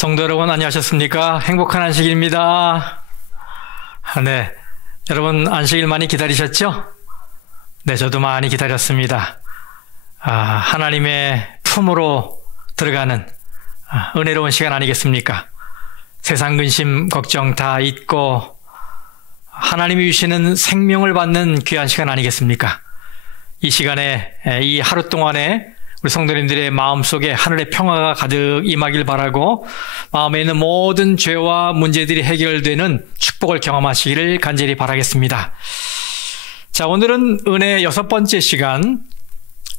성도 여러분 안녕하셨습니까? 행복한 안식일입니다. 네, 여러분 안식일 많이 기다리셨죠? 네, 저도 많이 기다렸습니다. 하나님의 품으로 들어가는 은혜로운 시간 아니겠습니까? 세상 근심 걱정 다 잊고 하나님이 주시는 생명을 받는 귀한 시간 아니겠습니까? 이 시간에 이 하루 동안에 우리 성도님들의 마음속에 하늘의 평화가 가득 임하길 바라고 마음에 있는 모든 죄와 문제들이 해결되는 축복을 경험하시기를 간절히 바라겠습니다. 자, 오늘은 은혜 6번째 시간,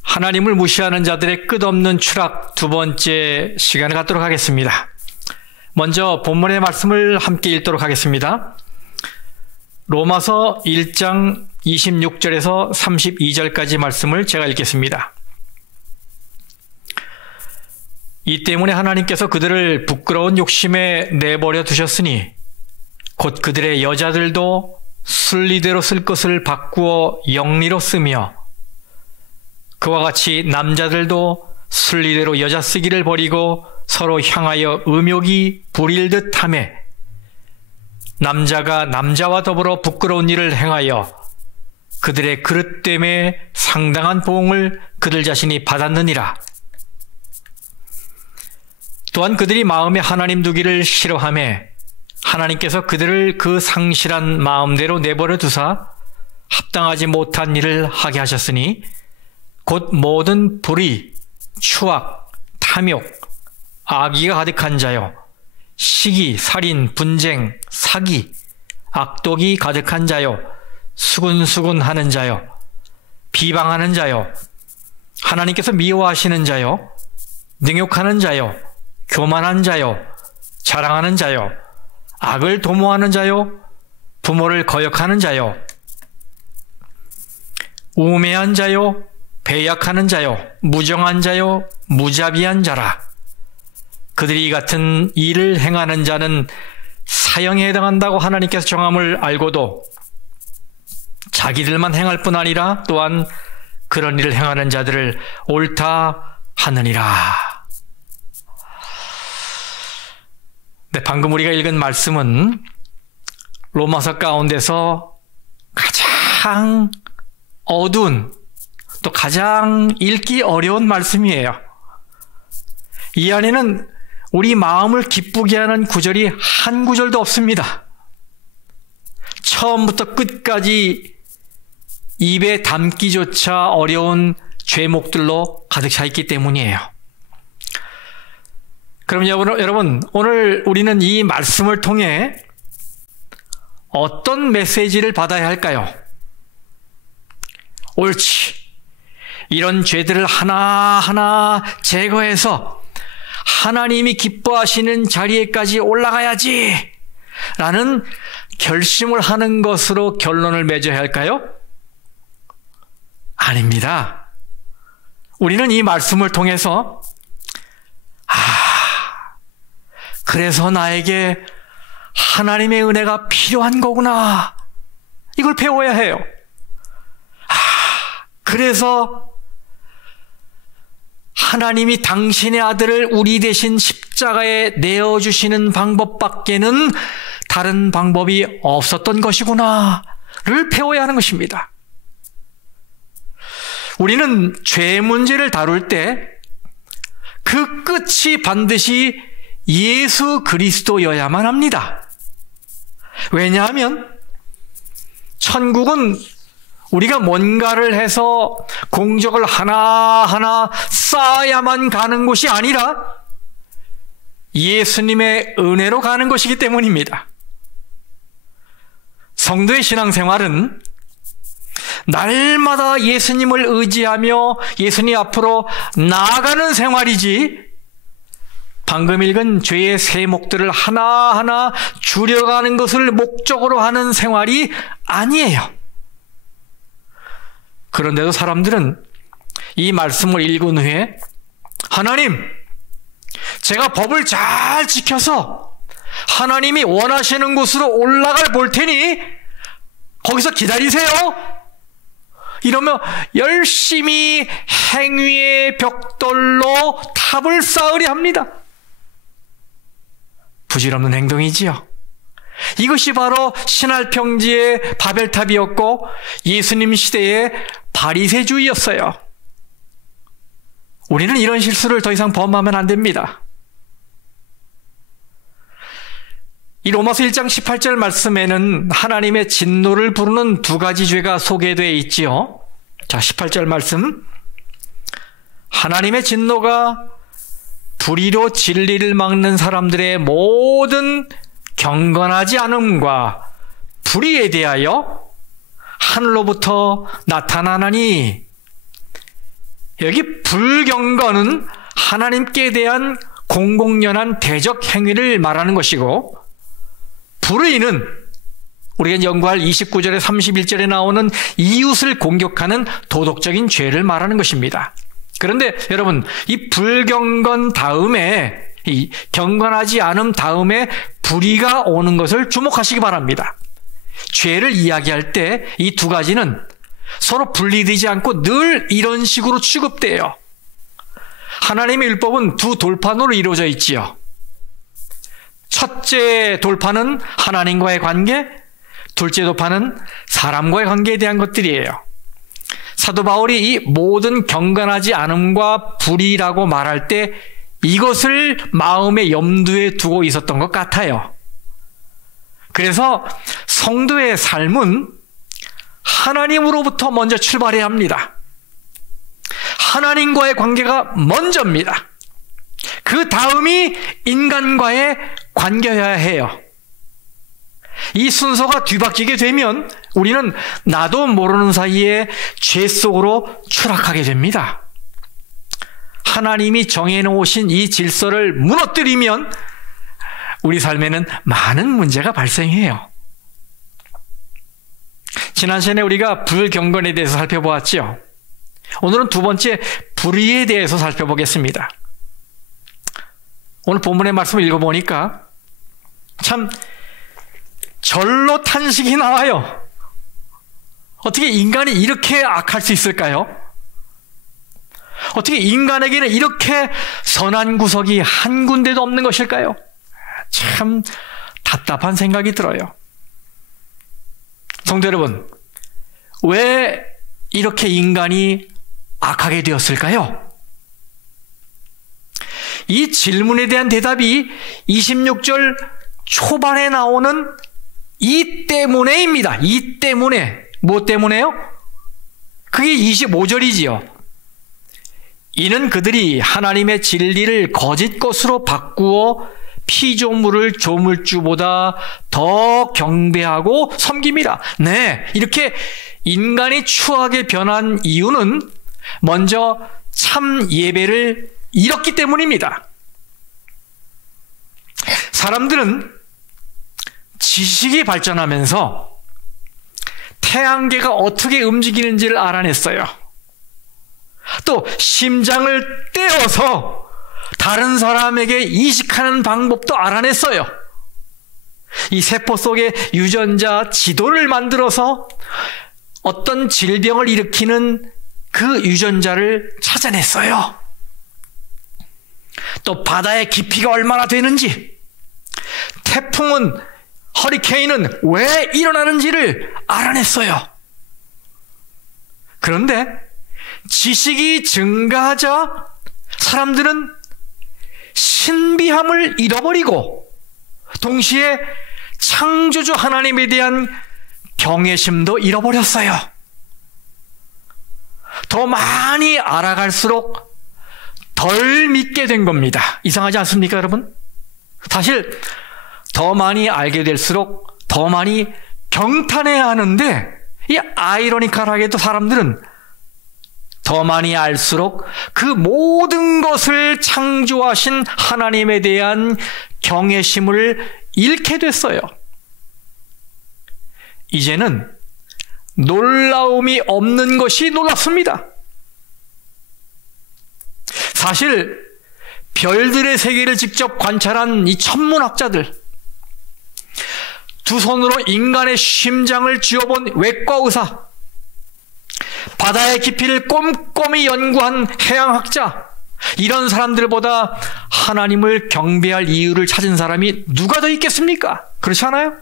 하나님을 무시하는 자들의 끝없는 추락 2번째 시간을 갖도록 하겠습니다. 먼저 본문의 말씀을 함께 읽도록 하겠습니다. 로마서 1장 26절에서 32절까지 말씀을 제가 읽겠습니다. 이 때문에 하나님께서 그들을 부끄러운 욕심에 내버려 두셨으니 곧 그들의 여자들도 순리대로 쓸 것을 바꾸어 영리로 쓰며 그와 같이 남자들도 순리대로 여자 쓰기를 버리고 서로 향하여 음욕이 부릴 듯하며 남자가 남자와 더불어 부끄러운 일을 행하여 그들의 그릇 때문에 상당한 보응을 그들 자신이 받았느니라. 또한 그들이 마음에 하나님 두기를 싫어하며 하나님께서 그들을 그 상실한 마음대로 내버려 두사 합당하지 못한 일을 하게 하셨으니 곧 모든 불의, 추악, 탐욕, 악의가 가득한 자요 시기, 살인, 분쟁, 사기, 악독이 가득한 자요 수군수군하는 자요 비방하는 자요 하나님께서 미워하시는 자요 능욕하는 자요 교만한 자요, 자랑하는 자요, 악을 도모하는 자요, 부모를 거역하는 자요, 우매한 자요, 배약하는 자요, 무정한 자요, 무자비한 자라. 그들이 같은 일을 행하는 자는 사형에 해당한다고 하나님께서 정함을 알고도 자기들만 행할 뿐 아니라 또한 그런 일을 행하는 자들을 옳다 하느니라. 네, 방금 우리가 읽은 말씀은 로마서 가운데서 가장 어두운 또 가장 읽기 어려운 말씀이에요. 이 안에는 우리 마음을 기쁘게 하는 구절이 한 구절도 없습니다. 처음부터 끝까지 입에 담기조차 어려운 죄목들로 가득 차 있기 때문이에요. 그럼 여러분, 오늘 우리는 이 말씀을 통해 어떤 메시지를 받아야 할까요? 옳지. 이런 죄들을 하나하나 제거해서 하나님이 기뻐하시는 자리에까지 올라가야지 라는 결심을 하는 것으로 결론을 맺어야 할까요? 아닙니다. 우리는 이 말씀을 통해서 그래서 나에게 하나님의 은혜가 필요한 거구나. 이걸 배워야 해요. 그래서 하나님이 당신의 아들을 우리 대신 십자가에 내어주시는 방법밖에는 다른 방법이 없었던 것이구나를 배워야 하는 것입니다. 우리는 죄 문제를 다룰 때 그 끝이 반드시 예수 그리스도여야만 합니다. 왜냐하면 천국은 우리가 뭔가를 해서 공적을 하나하나 쌓아야만 가는 곳이 아니라 예수님의 은혜로 가는 것이기 때문입니다. 성도의 신앙생활은 날마다 예수님을 의지하며 예수님 앞으로 나아가는 생활이지 방금 읽은 죄의 세목들을 하나하나 줄여가는 것을 목적으로 하는 생활이 아니에요. 그런데도 사람들은 이 말씀을 읽은 후에 하나님, 제가 법을 잘 지켜서 하나님이 원하시는 곳으로 올라갈 볼 테니 거기서 기다리세요. 이러며 열심히 행위의 벽돌로 탑을 쌓으려 합니다. 부질없는 행동이지요. 이것이 바로 신할 평지의 바벨탑이었고 예수님 시대의 바리새주의였어요. 우리는 이런 실수를 더 이상 범하면 안 됩니다. 이 로마서 1장 18절 말씀에는 하나님의 진노를 부르는 두 가지 죄가 소개되어 있지요. 자, 18절 말씀. 하나님의 진노가 불의로 진리를 막는 사람들의 모든 경건하지 않음과 불의에 대하여 하늘로부터 나타나나니, 여기 불경건은 하나님께 대한 공공연한 대적 행위를 말하는 것이고, 불의는 우리가 연구할 29절에 31절에 나오는 이웃을 공격하는 도덕적인 죄를 말하는 것입니다. 그런데 여러분, 이 불경건 다음에, 이 경건하지 않음 다음에 불의가 오는 것을 주목하시기 바랍니다. 죄를 이야기할 때 이 두 가지는 서로 분리되지 않고 늘 이런 식으로 취급돼요. 하나님의 율법은 두 돌판으로 이루어져 있지요. 첫째 돌판은 하나님과의 관계, 둘째 돌판은 사람과의 관계에 대한 것들이에요. 사도 바울이 이 모든 경건하지 않음과 불의라고 말할 때 이것을 마음의 염두에 두고 있었던 것 같아요. 그래서 성도의 삶은 하나님으로부터 먼저 출발해야 합니다. 하나님과의 관계가 먼저입니다. 그 다음이 인간과의 관계여야 해요. 이 순서가 뒤바뀌게 되면 우리는 나도 모르는 사이에 죄 속으로 추락하게 됩니다. 하나님이 정해놓으신 이 질서를 무너뜨리면 우리 삶에는 많은 문제가 발생해요. 지난 시간에 우리가 불경건에 대해서 살펴보았죠. 오늘은 두 번째 불의에 대해서 살펴보겠습니다. 오늘 본문의 말씀을 읽어보니까 참 절로 탄식이 나와요. 어떻게 인간이 이렇게 악할 수 있을까요? 어떻게 인간에게는 이렇게 선한 구석이 한 군데도 없는 것일까요? 참 답답한 생각이 들어요. 성도 여러분, 왜 이렇게 인간이 악하게 되었을까요? 이 질문에 대한 대답이 26절 초반에 나오는 이 때문에입니다. 이 때문에. 뭐 때문에요? 그게 25절이지요. 이는 그들이 하나님의 진리를 거짓 것으로 바꾸어 피조물을 조물주보다 더 경배하고 섬김이라. 네, 이렇게 인간이 추하게 변한 이유는 먼저 참 예배를 잃었기 때문입니다. 사람들은 지식이 발전하면서 태양계가 어떻게 움직이는지를 알아냈어요. 또 심장을 떼어서 다른 사람에게 이식하는 방법도 알아냈어요. 이 세포 속에 유전자 지도를 만들어서 어떤 질병을 일으키는 그 유전자를 찾아냈어요. 또 바다의 깊이가 얼마나 되는지, 태풍은, 허리케인은 왜 일어나는지를 알아냈어요. 그런데 지식이 증가하자 사람들은 신비함을 잃어버리고 동시에 창조주 하나님에 대한 경외심도 잃어버렸어요. 더 많이 알아갈수록 덜 믿게 된 겁니다. 이상하지 않습니까, 여러분? 사실 더 많이 알게 될수록 더 많이 경탄해야 하는데, 이 아이러니컬하게도 사람들은 더 많이 알수록 그 모든 것을 창조하신 하나님에 대한 경외심을 잃게 됐어요. 이제는 놀라움이 없는 것이 놀랍습니다. 사실 별들의 세계를 직접 관찰한 이 천문학자들, 두 손으로 인간의 심장을 쥐어본 외과 의사, 바다의 깊이를 꼼꼼히 연구한 해양학자, 이런 사람들보다 하나님을 경배할 이유를 찾은 사람이 누가 더 있겠습니까? 그렇지 않아요?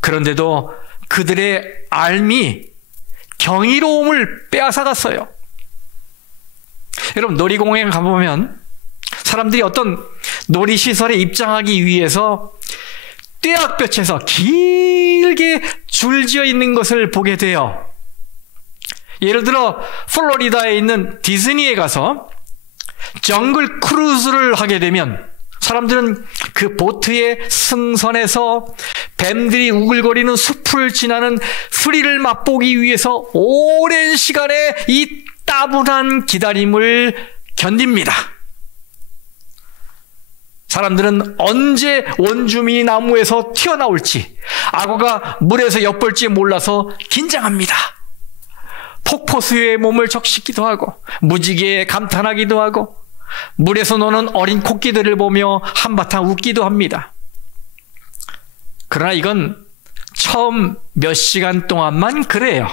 그런데도 그들의 알미, 경이로움을 빼앗아갔어요. 여러분, 놀이공원에 가보면 사람들이 어떤 놀이시설에 입장하기 위해서 떼약볕에서 길게 줄지어 있는 것을 보게 돼요. 예를 들어 플로리다에 있는 디즈니에 가서 정글 크루즈를 하게 되면 사람들은 그 보트에 승선해서 뱀들이 우글거리는 숲을 지나는 스릴을 맛보기 위해서 오랜 시간의 이 따분한 기다림을 견딥니다. 사람들은 언제 원주민이 나무에서 튀어나올지, 악어가 물에서 엿볼지 몰라서 긴장합니다. 폭포수에 몸을 적시기도 하고 무지개에 감탄하기도 하고 물에서 노는 어린 코끼들을 보며 한바탕 웃기도 합니다. 그러나 이건 처음 몇 시간 동안만 그래요.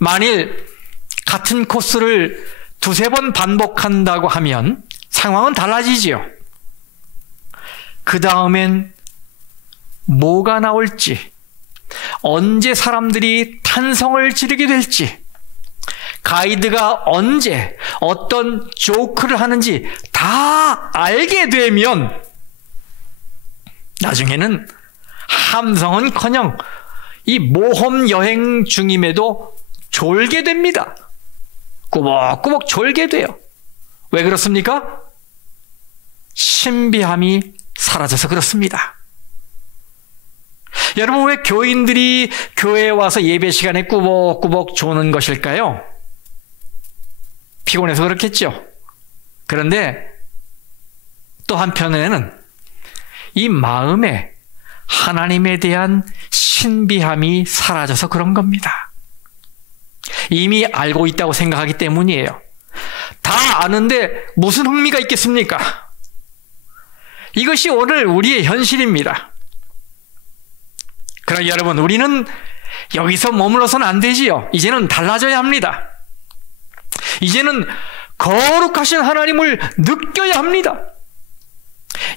만일 같은 코스를 두세 번 반복한다고 하면 상황은 달라지지요. 그 다음엔 뭐가 나올지, 언제 사람들이 탄성을 지르게 될지, 가이드가 언제 어떤 조크를 하는지 다 알게 되면 나중에는 함성은커녕 이 모험 여행 중임에도 졸게 됩니다. 꾸벅꾸벅 졸게 돼요. 왜 그렇습니까? 신비함이 사라져서 그렇습니다. 여러분, 왜 교인들이 교회에 와서 예배 시간에 꾸벅꾸벅 조는 것일까요? 피곤해서 그렇겠죠. 그런데 또 한편에는 이 마음에 하나님에 대한 신비함이 사라져서 그런 겁니다. 이미 알고 있다고 생각하기 때문이에요. 다 아는데 무슨 흥미가 있겠습니까? 이것이 오늘 우리의 현실입니다. 그러나 여러분, 우리는 여기서 머물러서는 안 되지요. 이제는 달라져야 합니다. 이제는 거룩하신 하나님을 느껴야 합니다.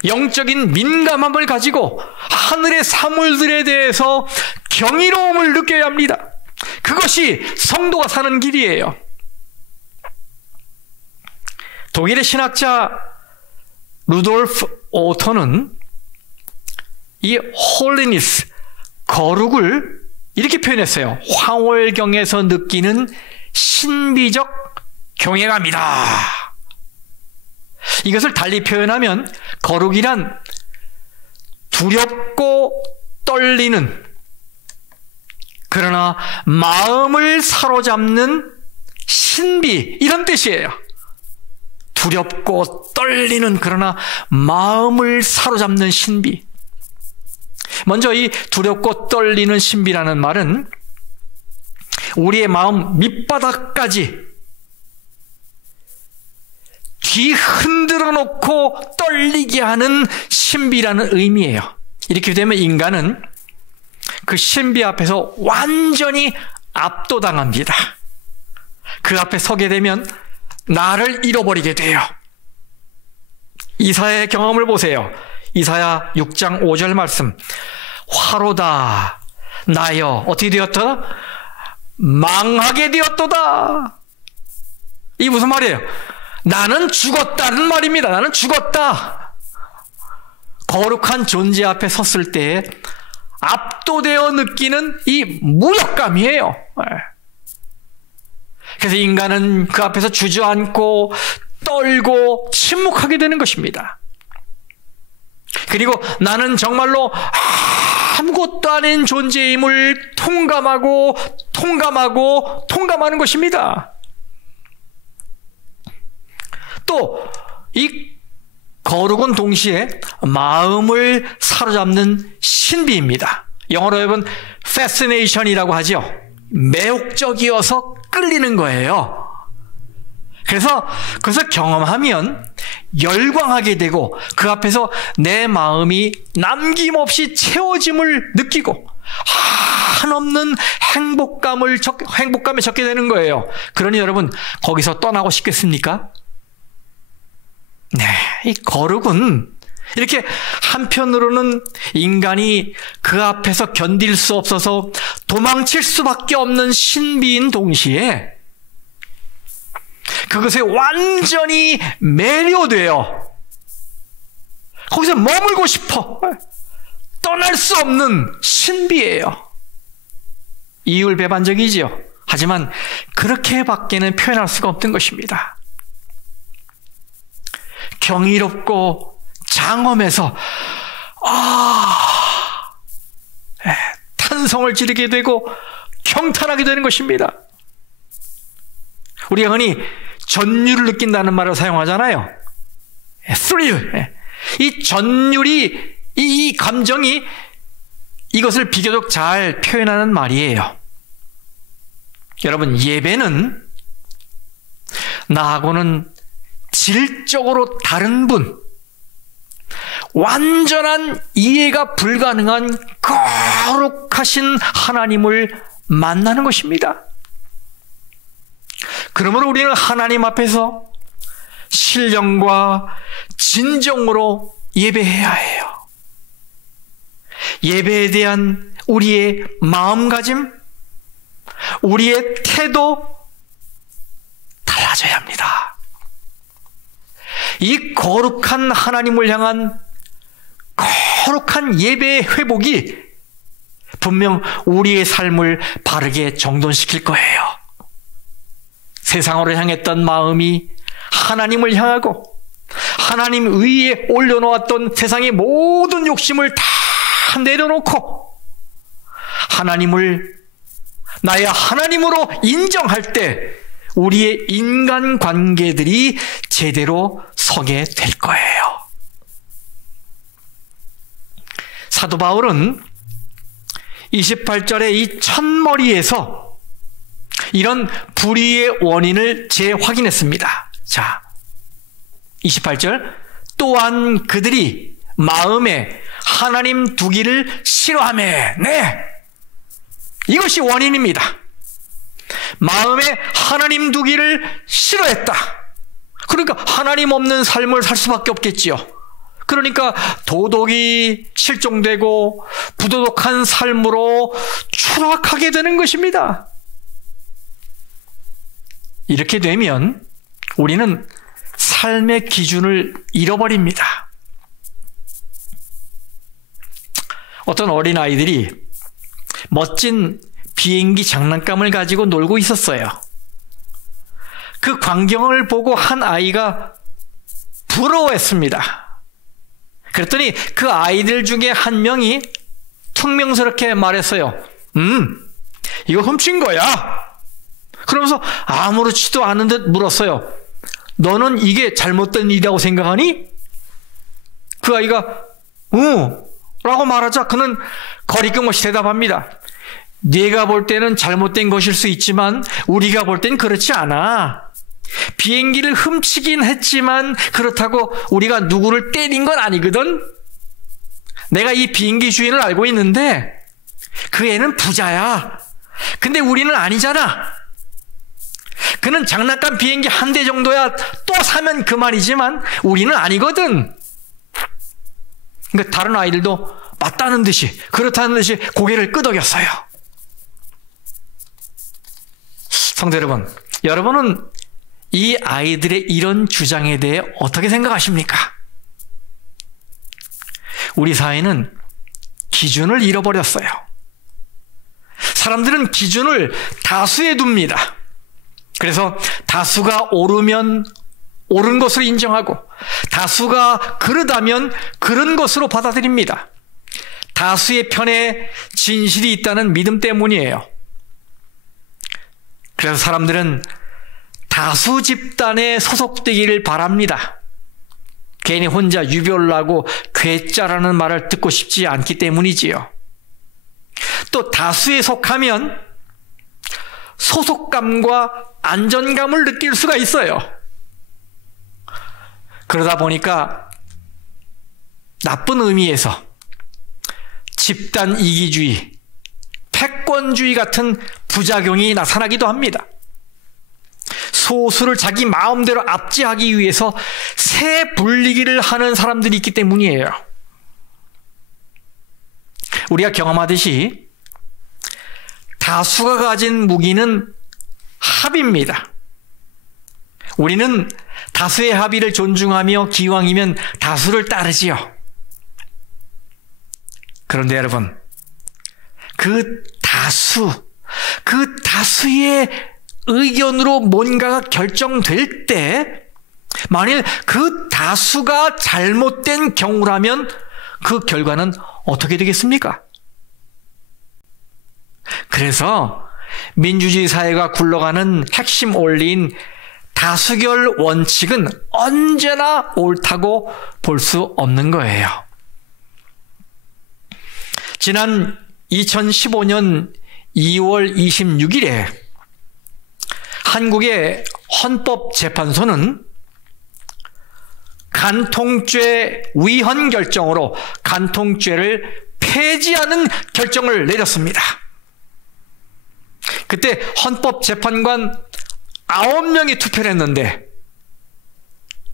영적인 민감함을 가지고 하늘의 사물들에 대해서 경이로움을 느껴야 합니다. 그것이 성도가 사는 길이에요. 독일의 신학자 루돌프 오토는 이 홀리니스, 거룩을 이렇게 표현했어요. 황홀경에서 느끼는 신비적 경외감이다. 이것을 달리 표현하면 거룩이란 두렵고 떨리는, 그러나 마음을 사로잡는 신비, 이런 뜻이에요. 두렵고 떨리는, 그러나 마음을 사로잡는 신비. 먼저 이 두렵고 떨리는 신비라는 말은 우리의 마음 밑바닥까지 뒤 흔들어 놓고 떨리게 하는 신비라는 의미예요. 이렇게 되면 인간은 그 신비 앞에서 완전히 압도당합니다. 그 앞에 서게 되면 나를 잃어버리게 돼요. 이사야의 경험을 보세요. 이사야 6장 5절 말씀. 화로다 나여 어떻게 되었다? 망하게 되었도다. 이게 무슨 말이에요? 나는 죽었다는 말입니다. 나는 죽었다. 거룩한 존재 앞에 섰을 때 압도되어 느끼는 이 무력감이에요. 그래서 인간은 그 앞에서 주저앉고 떨고 침묵하게 되는 것입니다. 그리고 나는 정말로 아무것도 아닌 존재임을 통감하는 것입니다. 또 이 거룩은 동시에 마음을 사로잡는 신비입니다. 영어로 여러분 fascination이라고 하죠. 매혹적이어서 끌리는 거예요. 그래서 그것을 경험하면 열광하게 되고 그 앞에서 내 마음이 남김없이 채워짐을 느끼고 한없는 행복감에 적게 되는 거예요. 그러니 여러분, 거기서 떠나고 싶겠습니까? 네, 이 거룩은 이렇게 한편으로는 인간이 그 앞에서 견딜 수 없어서 도망칠 수밖에 없는 신비인 동시에 그것에 완전히 매료되어 거기서 머물고 싶어 떠날 수 없는 신비예요. 이율배반적이지요. 하지만 그렇게밖에는 표현할 수가 없던 것입니다. 경이롭고 장엄해서 탄성을 지르게 되고 경탄하게 되는 것입니다. 우리가 흔히 전율을 느낀다는 말을 사용하잖아요. thrill. 이 전율이, 이 감정이 이것을 비교적 잘 표현하는 말이에요. 여러분, 예배는 나하고는 질적으로 다른 분, 완전한 이해가 불가능한 거룩하신 하나님을 만나는 것입니다. 그러므로 우리는 하나님 앞에서 신령과 진정으로 예배해야 해요. 예배에 대한 우리의 마음가짐, 우리의 태도 달라져야 합니다. 이 거룩한 하나님을 향한 거룩한 예배의 회복이 분명 우리의 삶을 바르게 정돈시킬 거예요. 세상으로 향했던 마음이 하나님을 향하고 하나님 위에 올려놓았던 세상의 모든 욕심을 다 내려놓고 하나님을 나의 하나님으로 인정할 때 우리의 인간관계들이 제대로 서게 될 거예요. 사도 바울은 28절의 이 첫머리에서 이런 불의의 원인을 재확인했습니다. 자, 28절, 또한 그들이 마음에 하나님 두기를 싫어하매. 네, 이것이 원인입니다. 마음에 하나님 두기를 싫어했다. 그러니까 하나님 없는 삶을 살 수밖에 없겠지요. 그러니까 도덕이 실종되고 부도덕한 삶으로 추락하게 되는 것입니다. 이렇게 되면 우리는 삶의 기준을 잃어버립니다. 어떤 어린아이들이 멋진 비행기 장난감을 가지고 놀고 있었어요. 그 광경을 보고 한 아이가 부러워했습니다. 그랬더니 그 아이들 중에 한 명이 퉁명스럽게 말했어요. 이거 훔친 거야. 그러면서 아무렇지도 않은 듯 물었어요. 너는 이게 잘못된 일이라고 생각하니? 그 아이가 라고 말하자 그는 거리낌 없이 대답합니다. 네가 볼 때는 잘못된 것일 수 있지만 우리가 볼 땐 그렇지 않아. 비행기를 훔치긴 했지만 그렇다고 우리가 누구를 때린 건 아니거든. 내가 이 비행기 주인을 알고 있는데 그 애는 부자야. 근데 우리는 아니잖아. 그는 장난감 비행기 한 대 정도야 또 사면 그만이지만 우리는 아니거든. 그러니까 다른 아이들도 맞다는 듯이 그렇다는 듯이 고개를 끄덕였어요. 성도 여러분, 여러분은 이 아이들의 이런 주장에 대해 어떻게 생각하십니까? 우리 사회는 기준을 잃어버렸어요. 사람들은 기준을 다수에 둡니다. 그래서 다수가 옳으면 옳은 것으로 인정하고 다수가 그르다면 그런 것으로 받아들입니다. 다수의 편에 진실이 있다는 믿음 때문이에요. 그래서 사람들은 다수 집단에 소속되기를 바랍니다. 괜히 혼자 유별나고 괴짜라는 말을 듣고 싶지 않기 때문이지요. 또 다수에 속하면 소속감과 안전감을 느낄 수가 있어요. 그러다 보니까 나쁜 의미에서 집단 이기주의, 패권주의 같은 부작용이 나타나기도 합니다. 소수를 자기 마음대로 압제하기 위해서 새 분리기를 하는 사람들이 있기 때문이에요. 우리가 경험하듯이 다수가 가진 무기는 합의입니다. 우리는 다수의 합의를 존중하며 기왕이면 다수를 따르지요. 그런데 여러분, 그 다수의 의견으로 뭔가가 결정될 때 만일 그 다수가 잘못된 경우라면 그 결과는 어떻게 되겠습니까? 그래서 민주주의 사회가 굴러가는 핵심 원리인 다수결 원칙은 언제나 옳다고 볼 수 없는 거예요. 지난 2015년 2월 26일에 한국의 헌법재판소는 간통죄 위헌 결정으로 간통죄를 폐지하는 결정을 내렸습니다. 그때 헌법재판관 9명이 투표를 했는데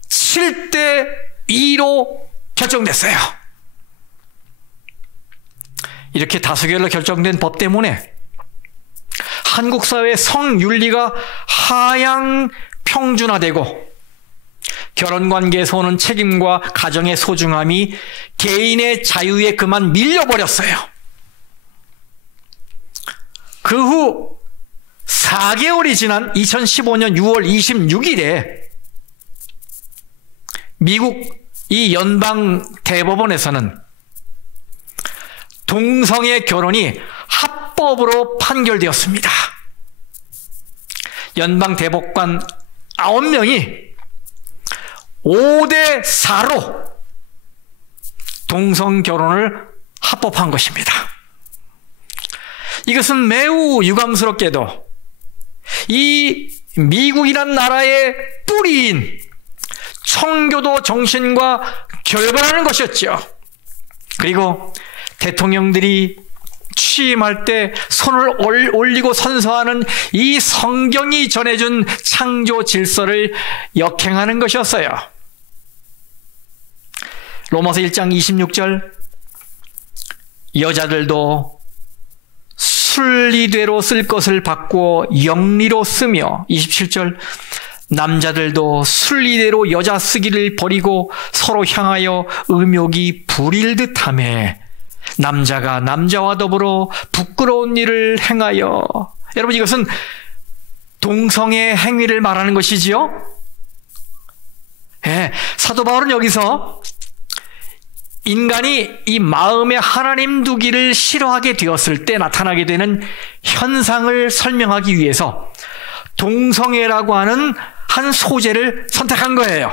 7대 2로 결정됐어요. 이렇게 다수결로 결정된 법 때문에 한국 사회의 성윤리가 하향 평준화되고 결혼관계에서 오는 책임과 가정의 소중함이 개인의 자유에 그만 밀려버렸어요. 그 후 4개월이 지난 2015년 6월 26일에 미국 이 연방 대법원에서는 동성애 결혼이 합법으로 판결되었습니다. 연방 대법관 9명이 5대 4로 동성 결혼을 합법한 것입니다. 이것은 매우 유감스럽게도 이 미국이란 나라의 뿌리인 청교도 정신과 결별하는 것이었죠. 그리고 대통령들이 취임할 때 손을 올리고 선서하는 이 성경이 전해준 창조 질서를 역행하는 것이었어요. 로마서 1장 26절 여자들도 순리대로 쓸 것을 바꾸어 영리로 쓰며 27절 남자들도 순리대로 여자 쓰기를 버리고 서로 향하여 의욕이 부릴 듯하며 남자가 남자와 더불어 부끄러운 일을 행하여. 여러분, 이것은 동성애 행위를 말하는 것이지요. 예, 사도 바울은 여기서 인간이 이 마음에 하나님 두기를 싫어하게 되었을 때 나타나게 되는 현상을 설명하기 위해서 동성애라고 하는 한 소재를 선택한 거예요.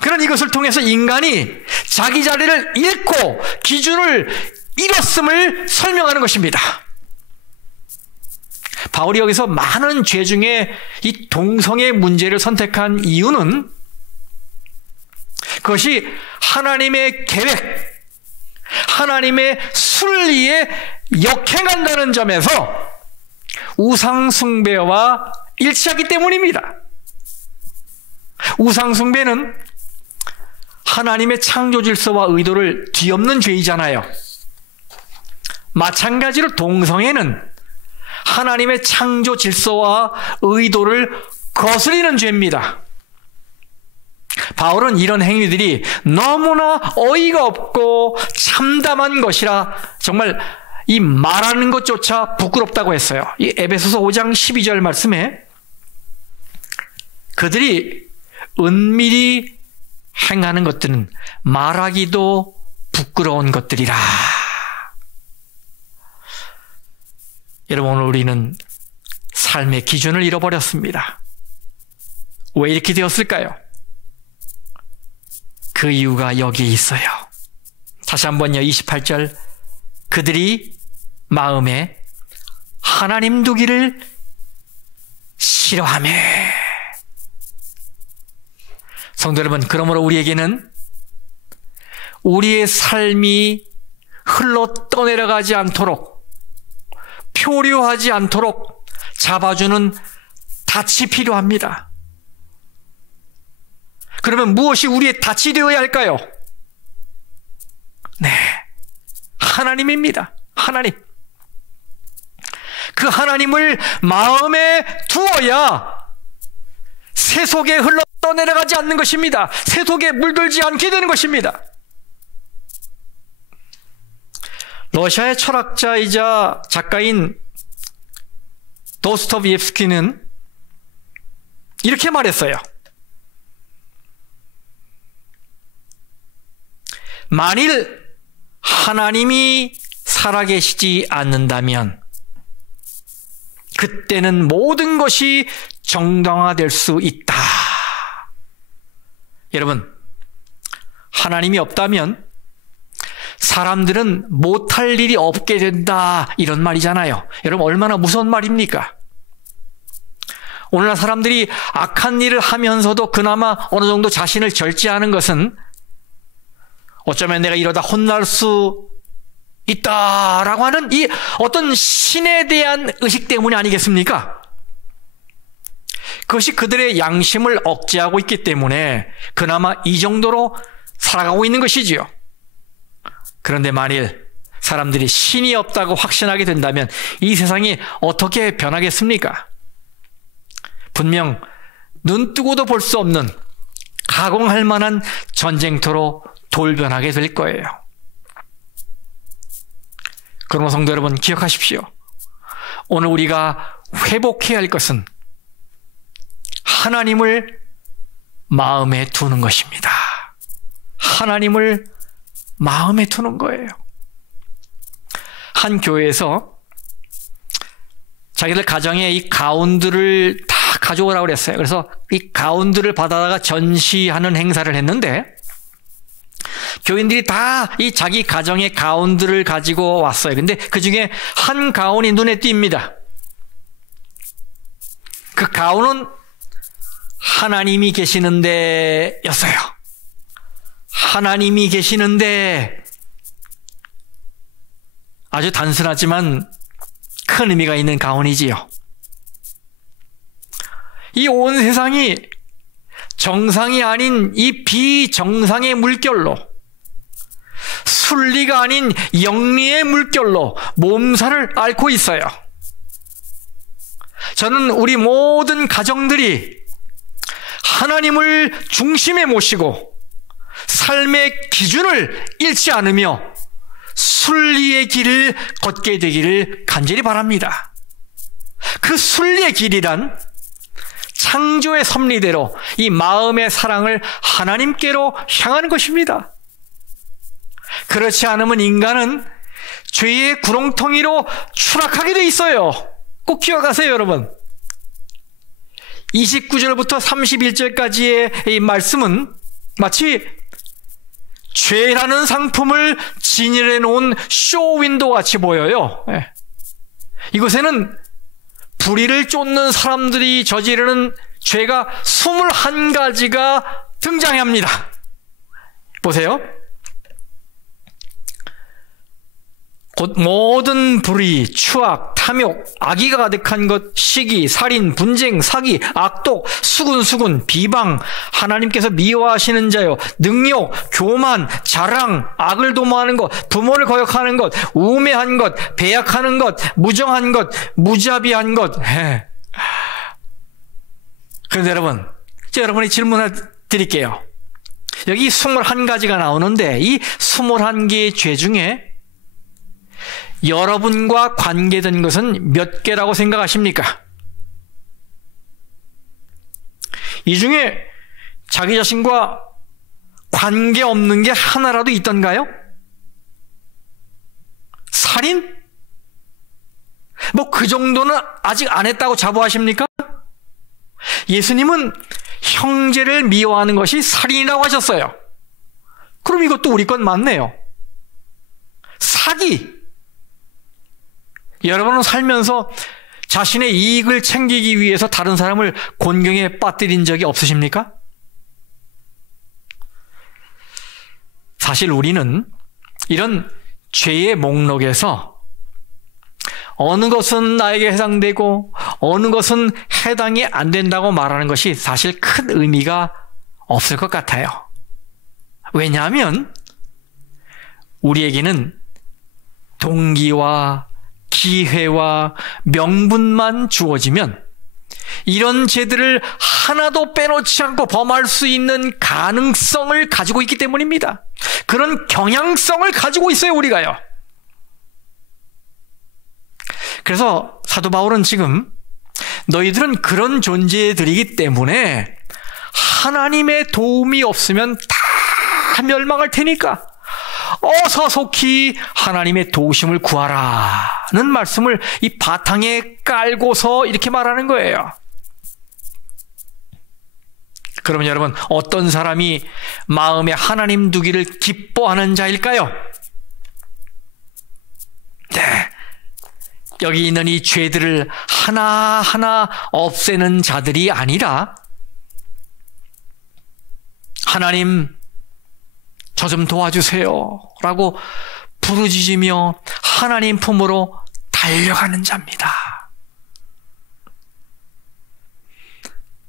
그런 이것을 통해서 인간이 자기 자리를 잃고 기준을 잃었음을 설명하는 것입니다. 바울이 여기서 많은 죄 중에 이 동성애 문제를 선택한 이유는 그것이 하나님의 계획, 하나님의 순리에 역행한다는 점에서 우상숭배와 일치하기 때문입니다. 우상숭배는 하나님의 창조 질서와 의도를 뒤엎는 죄이잖아요. 마찬가지로 동성애는 하나님의 창조 질서와 의도를 거스리는 죄입니다. 바울은 이런 행위들이 너무나 어이가 없고 참담한 것이라 정말 이 말하는 것조차 부끄럽다고 했어요. 이 에베소서 5장 12절 말씀에 그들이 은밀히 행하는 것들은 말하기도 부끄러운 것들이라. 여러분, 오늘 우리는 삶의 기준을 잃어버렸습니다. 왜 이렇게 되었을까요? 그 이유가 여기에 있어요. 다시 한번요. 28절 그들이 마음에 하나님 두기를 싫어하며. 성도 여러분, 그러므로 우리에게는 우리의 삶이 흘러 떠내려가지 않도록, 표류하지 않도록 잡아주는 닻이 필요합니다. 그러면 무엇이 우리의 닻이 되어야 할까요? 네, 하나님입니다. 하나님. 그 하나님을 마음에 두어야 새 속에 흘러 떠내려가지 않는 것입니다. 새 속에 물들지 않게 되는 것입니다. 러시아의 철학자이자 작가인 도스토옙스키는 이렇게 말했어요. 만일 하나님이 살아계시지 않는다면 그때는 모든 것이 정당화될 수 있다. 여러분, 하나님이 없다면 사람들은 못할 일이 없게 된다, 이런 말이잖아요. 여러분, 얼마나 무서운 말입니까? 오늘날 사람들이 악한 일을 하면서도 그나마 어느 정도 자신을 절제하는 것은 어쩌면 내가 이러다 혼날 수 있다라고 하는 이 어떤 신에 대한 의식 때문이 아니겠습니까? 그것이 그들의 양심을 억제하고 있기 때문에 그나마 이 정도로 살아가고 있는 것이지요. 그런데 만일 사람들이 신이 없다고 확신하게 된다면 이 세상이 어떻게 변하겠습니까? 분명 눈 뜨고도 볼 수 없는 가공할 만한 전쟁터로 돌변하게 될 거예요. 그러므로 성도 여러분, 기억하십시오. 오늘 우리가 회복해야 할 것은 하나님을 마음에 두는 것입니다. 하나님을 마음에 두는 거예요. 한 교회에서 자기들 가정에 이 가운들을 다 가져오라고 그랬어요. 그래서 이 가운들을 받아다가 전시하는 행사를 했는데 교인들이 다 이 자기 가정의 가운들을 가지고 왔어요. 근데 그 중에 한 가운이 눈에 띕니다. 그 가운은 하나님이 계시는데 였어요. 하나님이 계시는데, 아주 단순하지만 큰 의미가 있는 가운이지요. 이 온 세상이 정상이 아닌 이 비정상의 물결로, 순리가 아닌 영리의 물결로 몸살을 앓고 있어요. 저는 우리 모든 가정들이 하나님을 중심에 모시고 삶의 기준을 잃지 않으며 순리의 길을 걷게 되기를 간절히 바랍니다. 그 순리의 길이란 창조의 섭리대로 이 마음의 사랑을 하나님께로 향하는 것입니다. 그렇지 않으면 인간은 죄의 구렁텅이로 추락하게 돼 있어요. 꼭 기억하세요, 여러분. 29절부터 31절까지의 이 말씀은 마치 죄라는 상품을 진열해 놓은 쇼윈도 같이 보여요. 이곳에는 불의를 쫓는 사람들이 저지르는 죄가 21가지가 등장합니다. 보세요. 곧 모든 불의, 추악, 탐욕, 악의가 가득한 것, 시기, 살인, 분쟁, 사기, 악독, 수군수군, 비방, 하나님께서 미워하시는 자요, 능욕, 교만, 자랑, 악을 도모하는 것, 부모를 거역하는 것, 우매한 것, 배약하는 것, 무정한 것, 무자비한 것. 그런데 여러분, 여러분이 질문을 드릴게요. 여기 21가지가 나오는데 이 21개의 죄 중에 여러분과 관계된 것은 몇 개라고 생각하십니까? 이 중에 자기 자신과 관계없는 게 하나라도 있던가요? 살인? 뭐 그 정도는 아직 안 했다고 자부하십니까? 예수님은 형제를 미워하는 것이 살인이라고 하셨어요. 그럼 이것도 우리 건 맞네요. 사기. 여러분은 살면서 자신의 이익을 챙기기 위해서 다른 사람을 곤경에 빠뜨린 적이 없으십니까? 사실 우리는 이런 죄의 목록에서 어느 것은 나에게 해당되고 어느 것은 해당이 안 된다고 말하는 것이 사실 큰 의미가 없을 것 같아요. 왜냐하면 우리에게는 동기와 기회와 명분만 주어지면 이런 죄들을 하나도 빼놓지 않고 범할 수 있는 가능성을 가지고 있기 때문입니다. 그런 경향성을 가지고 있어요, 우리가요. 그래서 사도 바울은 지금 너희들은 그런 존재들이기 때문에 하나님의 도움이 없으면 다 멸망할 테니까 어서 속히 하나님의 도우심을 구하라는 말씀을 이 바탕에 깔고서 이렇게 말하는 거예요. 그러면 여러분, 어떤 사람이 마음에 하나님 두기를 기뻐하는 자일까요? 네, 여기 있는 이 죄들을 하나하나 없애는 자들이 아니라 하나님 저 좀 도와주세요 라고 부르짖으며 하나님 품으로 달려가는 자입니다.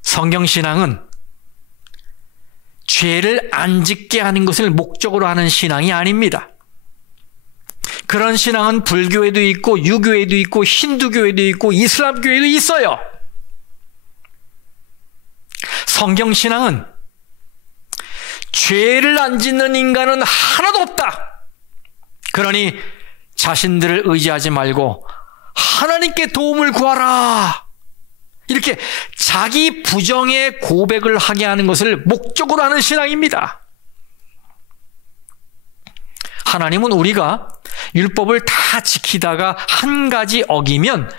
성경신앙은 죄를 안 짓게 하는 것을 목적으로 하는 신앙이 아닙니다. 그런 신앙은 불교에도 있고 유교에도 있고 힌두교에도 있고 이슬람교에도 있어요. 성경신앙은 죄를 안 짓는 인간은 하나도 없다. 그러니 자신들을 의지하지 말고 하나님께 도움을 구하라. 이렇게 자기 부정의 고백을 하게 하는 것을 목적으로 하는 신앙입니다. 하나님은 우리가 율법을 다 지키다가 한 가지 어기면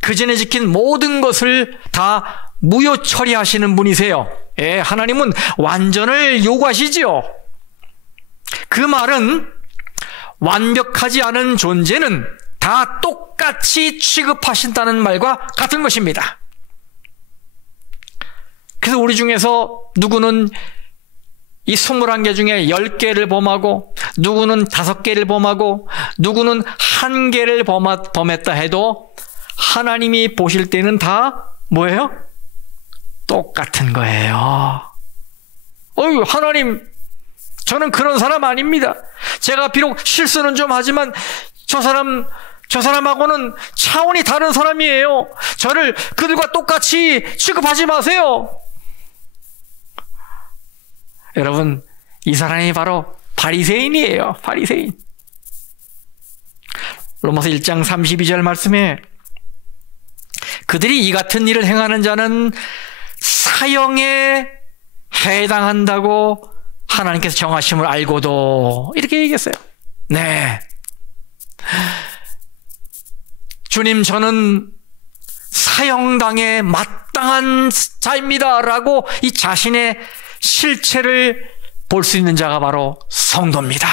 그 전에 지킨 모든 것을 다 무효 처리하시는 분이세요. 예, 하나님은 완전을 요구하시지요. 그 말은 완벽하지 않은 존재는 다 똑같이 취급하신다는 말과 같은 것입니다. 그래서 우리 중에서 누구는 이 21개 중에 10개를 범하고 누구는 5개를 범하고 누구는 1개를 범했다 해도 하나님이 보실 때는 다 뭐예요? 똑같은 거예요. 어휴, 하나님, 저는 그런 사람 아닙니다. 제가 비록 실수는 좀 하지만 저 사람하고는 차원이 다른 사람이에요. 저를 그들과 똑같이 취급하지 마세요. 여러분, 이 사람이 바로 바리새인이에요. 바리새인. 로마서 1장 32절 말씀에 그들이 이 같은 일을 행하는 자는 사형에 해당한다고 하나님께서 정하심을 알고도 이렇게 얘기했어요. 네, 주님, 저는 사형당에 마땅한 자입니다 라고 이 자신의 실체를 볼 수 있는 자가 바로 성도입니다.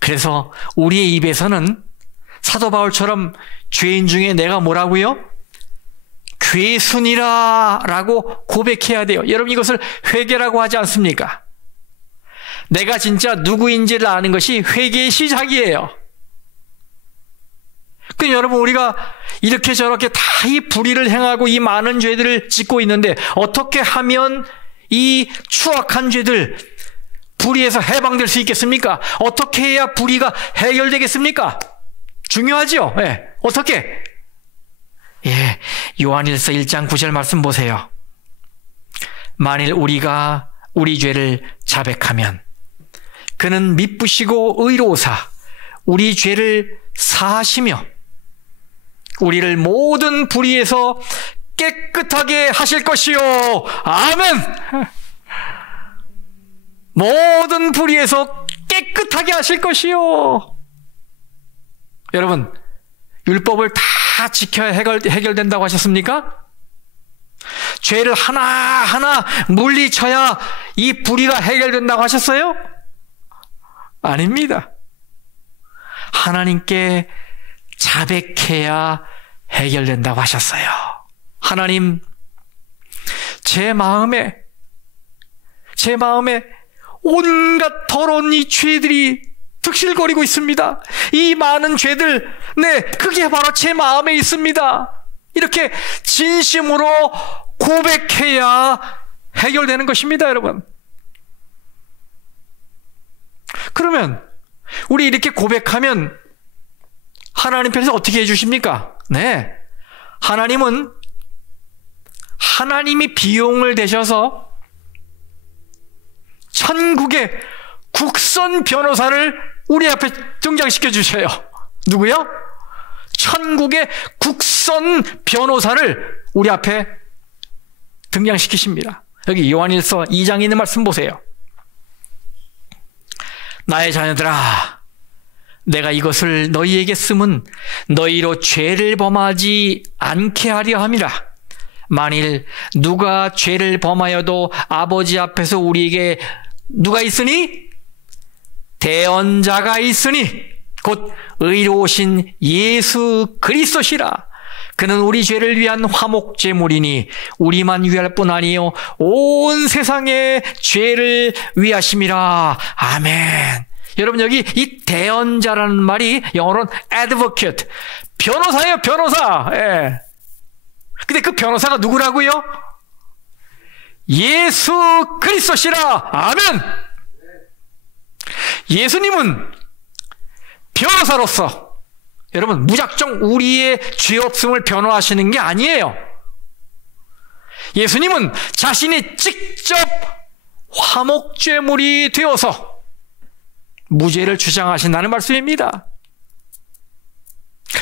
그래서 우리의 입에서는 사도 바울처럼 죄인 중에 내가 뭐라고요? 괴순이라 라고 고백해야 돼요. 여러분, 이것을 회개라고 하지 않습니까? 내가 진짜 누구인지를 아는 것이 회개의 시작이에요. 그 여러분, 우리가 이렇게 저렇게 다 이 불의를 행하고 이 많은 죄들을 짓고 있는데 어떻게 하면 이 추악한 죄들, 불의에서 해방될 수 있겠습니까? 어떻게 해야 불의가 해결되겠습니까? 중요하죠? 예. 어떻게? 예. 요한일서 1장 9절 말씀 보세요. 만일 우리가 우리 죄를 자백하면 그는 미쁘시고 의로우사 우리 죄를 사하시며 우리를 모든 불의에서 깨끗하게 하실 것이요. 아멘. 모든 불의에서 깨끗하게 하실 것이요. 여러분, 율법을 다 지켜야 해결된다고 하셨습니까? 죄를 하나하나 물리쳐야 이 불의가 해결된다고 하셨어요? 아닙니다. 하나님께 자백해야 해결된다고 하셨어요. 하나님, 제 마음에 온갖 더러운 이 죄들이 득실거리고 있습니다. 이 많은 죄들, 네, 그게 바로 제 마음에 있습니다. 이렇게 진심으로 고백해야 해결되는 것입니다, 여러분. 그러면 우리 이렇게 고백하면 하나님께서 어떻게 해주십니까? 네, 하나님은 하나님이 비용을 대셔서 천국의 국선 변호사를 우리 앞에 등장시켜 주셔요. 누구요? 천국의 국선 변호사를 우리 앞에 등장시키십니다. 여기 요한일서 2장에 있는 말씀 보세요. 나의 자녀들아, 내가 이것을 너희에게 쓰면 너희로 죄를 범하지 않게 하려 함이라. 만일 누가 죄를 범하여도 아버지 앞에서 우리에게 누가 있으니? 대언자가 있으니 곧 의로우신 예수 그리스도시라. 그는 우리 죄를 위한 화목제물이니 우리만 위할 뿐 아니요 온 세상의 죄를 위하심이라. 아멘. 여러분, 여기 이 대언자라는 말이 영어로는 advocate, 변호사예요, 변호사. 예. 근데 그 변호사가 누구라고요? 예수 그리스도시라. 아멘. 예수님은 변호사로서 여러분 무작정 우리의 죄 없음을 변호하시는 게 아니에요. 예수님은 자신이 직접 화목제물이 되어서 무죄를 주장하신다는 말씀입니다.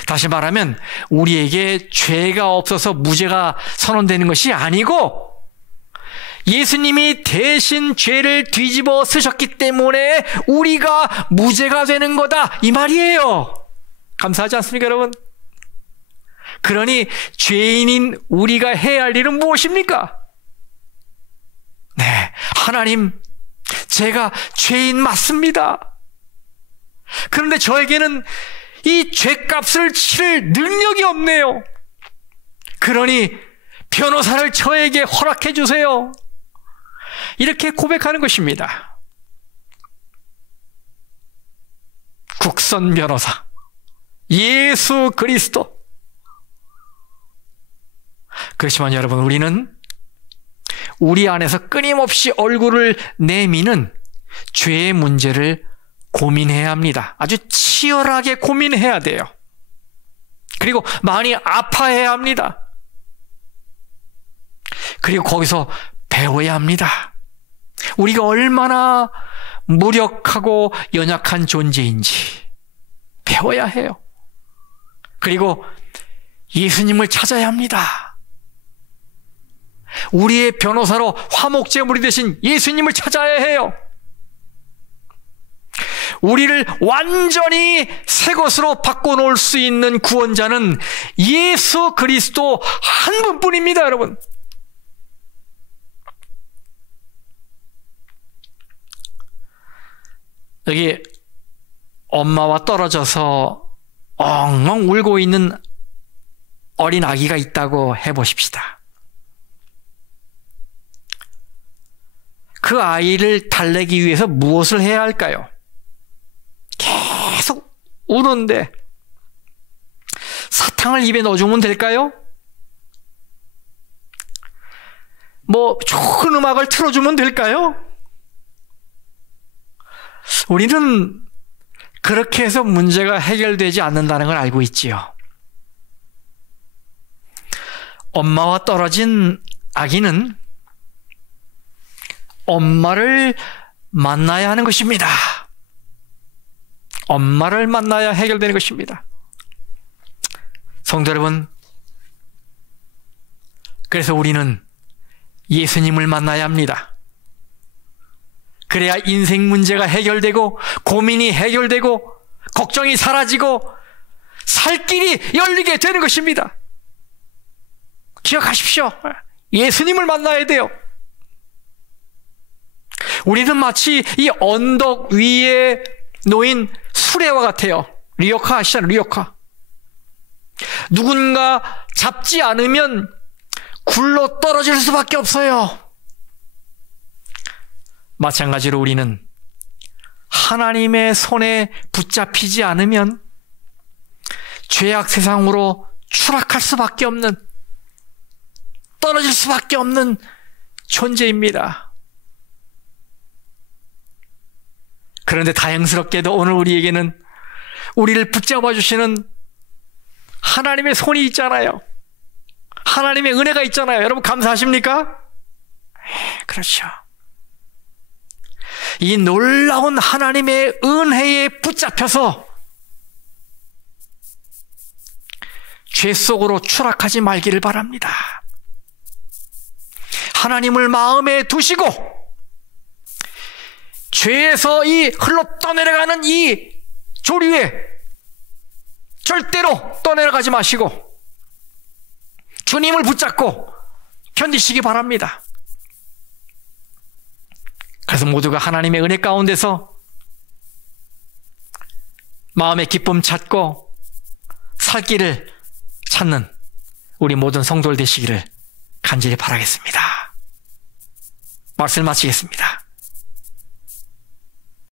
다시 말하면 우리에게 죄가 없어서 무죄가 선언되는 것이 아니고 예수님이 대신 죄를 뒤집어 쓰셨기 때문에 우리가 무죄가 되는 거다, 이 말이에요. 감사하지 않습니까, 여러분? 그러니 죄인인 우리가 해야 할 일은 무엇입니까? 네, 하나님, 제가 죄인 맞습니다. 그런데 저에게는 이 죄값을 치를 능력이 없네요. 그러니 변호사를 저에게 허락해 주세요. 이렇게 고백하는 것입니다. 국선 변호사 예수 그리스도. 그렇지만 여러분, 우리는 우리 안에서 끊임없이 얼굴을 내미는 죄의 문제를 고민해야 합니다. 아주 치열하게 고민해야 돼요. 그리고 많이 아파해야 합니다. 그리고 거기서 배워야 합니다. 우리가 얼마나 무력하고 연약한 존재인지 배워야 해요. 그리고 예수님을 찾아야 합니다. 우리의 변호사로 화목제물이 되신 예수님을 찾아야 해요. 우리를 완전히 새 것으로 바꿔놓을 수 있는 구원자는 예수 그리스도 한 분뿐입니다, 여러분. 여기 엄마와 떨어져서 엉엉 울고 있는 어린 아기가 있다고 해보십시다. 그 아이를 달래기 위해서 무엇을 해야 할까요? 계속 우는데 사탕을 입에 넣어주면 될까요? 뭐 좋은 음악을 틀어주면 될까요? 우리는 그렇게 해서 문제가 해결되지 않는다는 걸 알고 있지요. 엄마와 떨어진 아기는 엄마를 만나야 하는 것입니다. 엄마를 만나야 해결되는 것입니다. 성도 여러분, 그래서 우리는 예수님을 만나야 합니다. 그래야 인생 문제가 해결되고 고민이 해결되고 걱정이 사라지고 살 길이 열리게 되는 것입니다. 기억하십시오. 예수님을 만나야 돼요. 우리는 마치 이 언덕 위에 놓인 수레와 같아요. 리어카 아시잖아요, 리어카. 누군가 잡지 않으면 굴러 떨어질 수밖에 없어요. 마찬가지로 우리는 하나님의 손에 붙잡히지 않으면 죄악 세상으로 추락할 수밖에 없는, 떨어질 수밖에 없는 존재입니다. 그런데 다행스럽게도 오늘 우리에게는 우리를 붙잡아 주시는 하나님의 손이 있잖아요. 하나님의 은혜가 있잖아요. 여러분 감사하십니까? 그렇죠. 이 놀라운 하나님의 은혜에 붙잡혀서 죄 속으로 추락하지 말기를 바랍니다. 하나님을 마음에 두시고 죄에서 이 흘러 떠내려가는 이 조류에 절대로 떠내려가지 마시고 주님을 붙잡고 견디시기 바랍니다. 그래서 모두가 하나님의 은혜 가운데서 마음의 기쁨 찾고 살 길을 찾는 우리 모든 성도들 되시기를 간절히 바라겠습니다. 말씀 마치겠습니다.